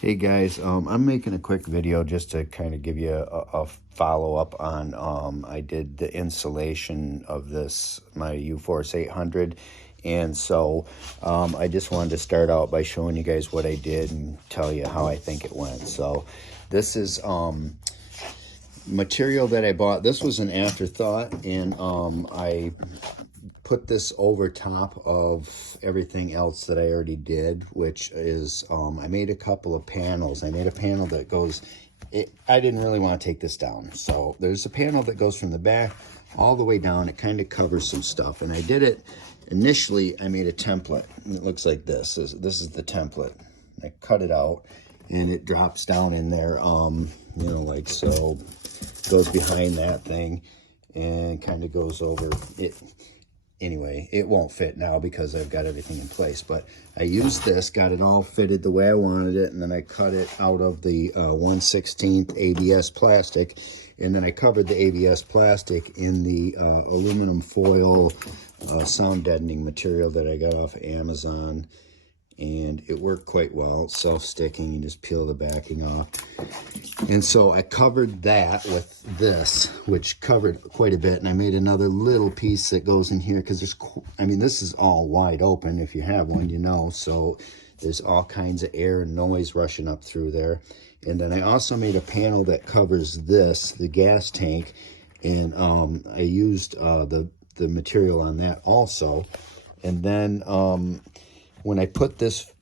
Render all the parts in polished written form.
Hey guys, I'm making a quick video just to kind of give you a follow-up on, I did the installation of this, my Uforce 800, and so I just wanted to start out by showing you guys what I did and tell you how I think it went. So this is material that I bought. This was an afterthought, and I put this over top of everything else that I already did, which is I made a couple of panels. I made a panel that goes, I didn't really want to take this down. So there's a panel that goes from the back all the way down. It kind of covers some stuff. And I did it, initially I made a template. And it looks like this. This is the template. I cut it out and it drops down in there, you know, like so. Goes behind that thing and kind of goes over it. Anyway, it won't fit now because I've got everything in place, but I used this, got it all fitted the way I wanted it, and then I cut it out of the 1/16 ABS plastic, and then I covered the ABS plastic in the aluminum foil sound deadening material that I got off of Amazon, and it worked quite well. It's self-sticking. You just peel the backing off. And so I covered that with this, which covered quite a bit. And I made another little piece that goes in here because there's, I mean, this is all wide open. If you have one, you know. So there's all kinds of air and noise rushing up through there. And then I also made a panel that covers this, the gas tank. And I used the material on that also. And then when I put this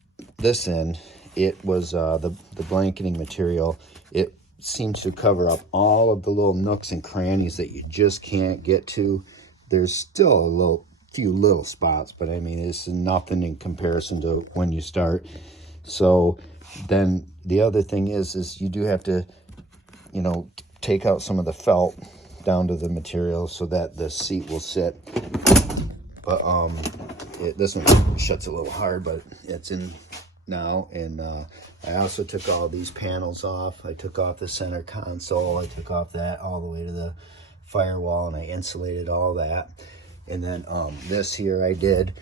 in, it was the blanketing material. It seems to cover up all of the little nooks and crannies that you just can't get to. There's still a few little spots, but I mean, it's nothing in comparison to when you start. So then the other thing is you do have to, you know, take out some of the felt down to the material so that the seat will sit. But this one shuts a little hard, but it's in now. And I also took all these panels off. I took off the center console. I took off that all the way to the firewall, and I insulated all that. And then this here I did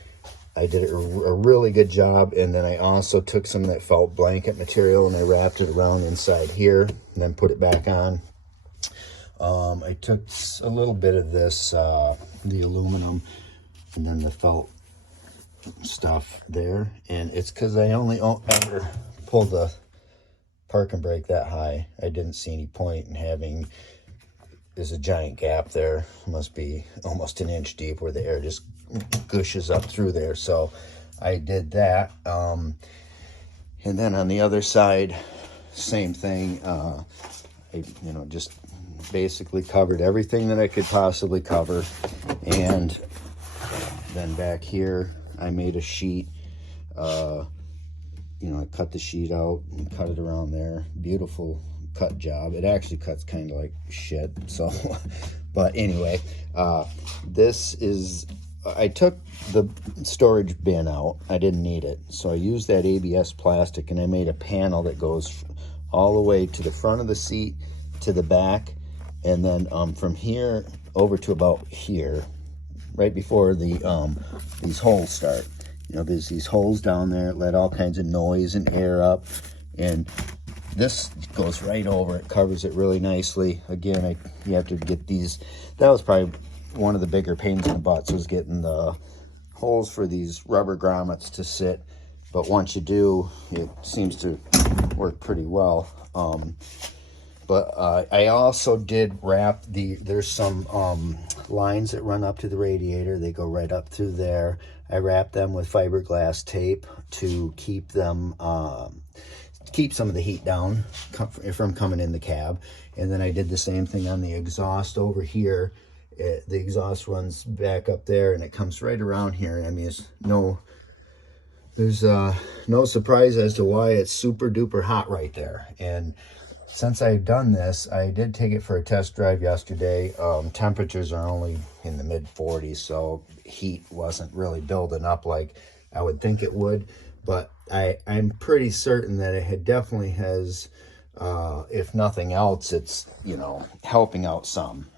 a really good job. And then I also took some of that felt blanket material and I wrapped it around inside here and then put it back on. I took a little bit of this, the aluminum, and then the felt stuff there, and it's because I only ever pulled the parking brake that high. I didn't see any point in having, there's a giant gap there, must be almost an inch deep, where the air just gushes up through there. So I did that, and then on the other side, same thing. I, you know, just basically covered everything that I could possibly cover. And then back here I made a sheet, you know, I cut the sheet out and cut it around there. Beautiful cut job. It actually cuts kind of like shit, so but anyway, this is, I took the storage bin out. I didn't need it, so I used that ABS plastic and I made a panel that goes all the way to the front of the seat, to the back, and then from here over to about here, right before the these holes start. You know, there's these holes down there, let all kinds of noise and air up, and this goes right over it, covers it really nicely. Again, you have to get these, that was probably one of the bigger pains in the butts, was getting the holes for these rubber grommets to sit, but once you do, it seems to work pretty well. But I also did wrap there's some lines that run up to the radiator. They go right up through there. I wrapped them with fiberglass tape to keep them, keep some of the heat down from coming in the cab. And then I did the same thing on the exhaust over here. The exhaust runs back up there and it comes right around here. I mean, there's no surprise as to why it's super duper hot right there. And since I've done this, I did take it for a test drive yesterday. Temperatures are only in the mid 40s, so heat wasn't really building up like I would think it would. But I'm pretty certain that it definitely has, if nothing else, it's, you know, helping out some.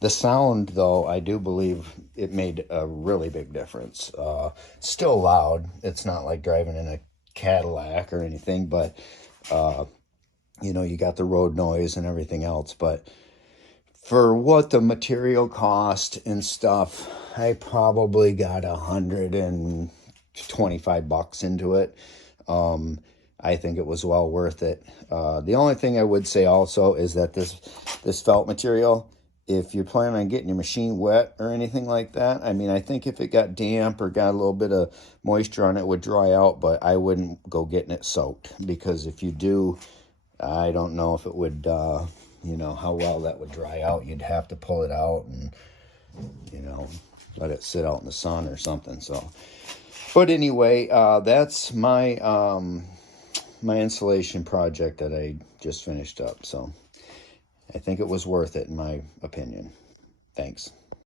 The sound, though, I do believe it made a really big difference. Still loud. It's not like driving in a Cadillac or anything, but you know, you got the road noise and everything else. But for what the material cost and stuff, I probably got $125 into it. I think it was well worth it. The only thing I would say also is that this felt material, if you're planning on getting your machine wet or anything like that, I mean, I think if it got damp or got a little bit of moisture on it, it would dry out, but I wouldn't go getting it soaked, because if you do, I don't know if it would, you know, how well that would dry out. You'd have to pull it out and, you know, let it sit out in the sun or something. So, but anyway, that's my my installation project that I just finished up. So I think it was worth it, in my opinion. Thanks.